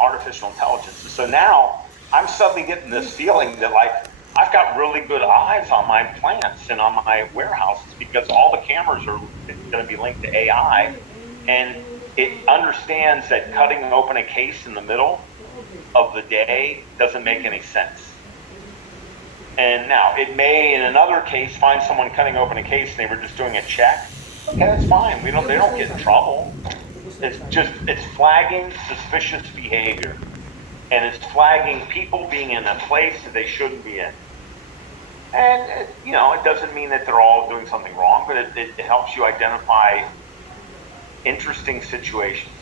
artificial intelligence. And so now I'm suddenly getting this feeling that like I've got really good eyes on my plants and on my warehouses because all the cameras are going to be linked to AI, and it understands that cutting open a case in the middle of the day doesn't make any sense. And now it may, in another case, find someone cutting open a case and they were just doing a check. Okay, that's fine. They don't get in trouble. It's flagging suspicious behavior, and it's flagging people being in a place that they shouldn't be in. And it doesn't mean that they're all doing something wrong, but it helps you identify interesting situations.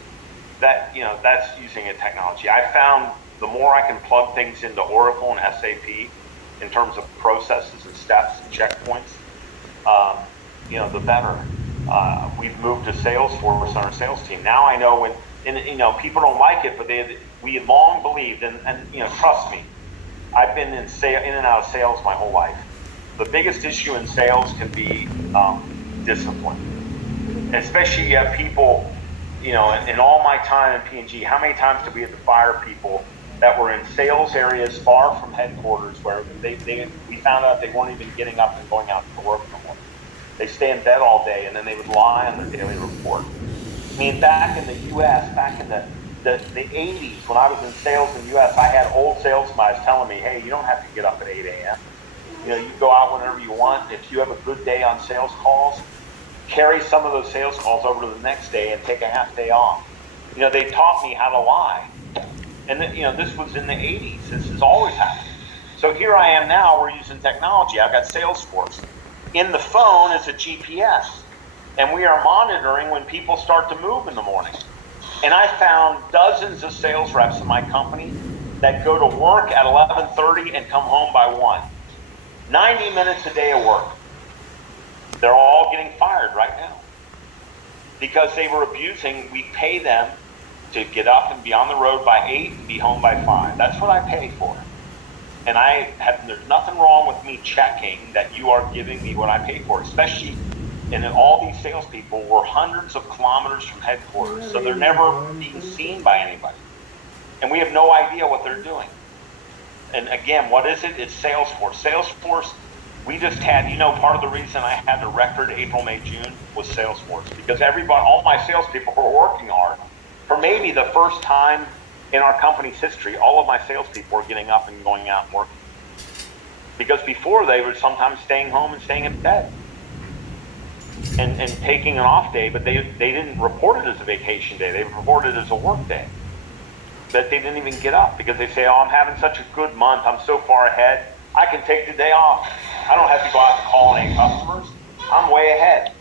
That's using a technology. I found the more I can plug things into Oracle and SAP in terms of processes and steps and checkpoints, the better. We've moved to Salesforce on our sales team. Now I know people don't like it, but we had long believed, and trust me, I've been in and out of sales my whole life. The biggest issue in sales can be discipline, and especially you have people. In all my time in P&G, how many times did we have to fire people that were in sales areas far from headquarters where we found out they weren't even getting up and going out to work no more. They stay in bed all day, and then they would lie on their daily report. I mean, back in the U.S., back in the 80s, when I was in sales in the U.S., I had old salesmen telling me, hey, you don't have to get up at 8 a.m. You go out whenever you want. If you have a good day on sales calls, carry some of those sales calls over to the next day and take a half day off. They taught me how to lie. And this was in the 80s. This has always happened. So here I am now, we're using technology. I've got Salesforce. In the phone is a GPS. And we are monitoring when people start to move in the morning. And I found dozens of sales reps in my company that go to work at 11:30 and come home by 1. 90 minutes a day of work. They're all getting fired right now because they were abusing. We pay them to get up and be on the road by 8 and be home by 5. That's what I pay for. And there's nothing wrong with me checking that you are giving me what I pay for, especially all these salespeople were hundreds of kilometers from headquarters, so they're never being seen by anybody. And we have no idea what they're doing. And again, what is it? It's Salesforce. Salesforce, we just had, part of the reason I had a record April, May, June was Salesforce, because all my salespeople were working hard. For maybe the first time in our company's history, all of my salespeople were getting up and going out and working. Because before they were sometimes staying home and staying in bed and taking an off day, but they didn't report it as a vacation day. They reported it as a work day. That they didn't even get up because they say, I'm having such a good month. I'm so far ahead. I can take the day off. I don't have to go out and call any customers. I'm way ahead.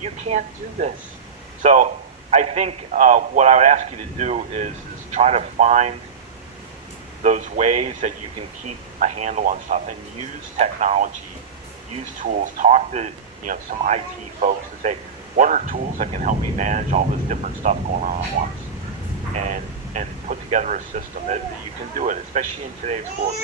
You can't do this. So I think what I would ask you to do is try to find those ways that you can keep a handle on stuff and use technology, use tools, talk to some IT folks and say, what are tools that can help me manage all this different stuff going on at once? And put together a system that you can do it, especially in today's world.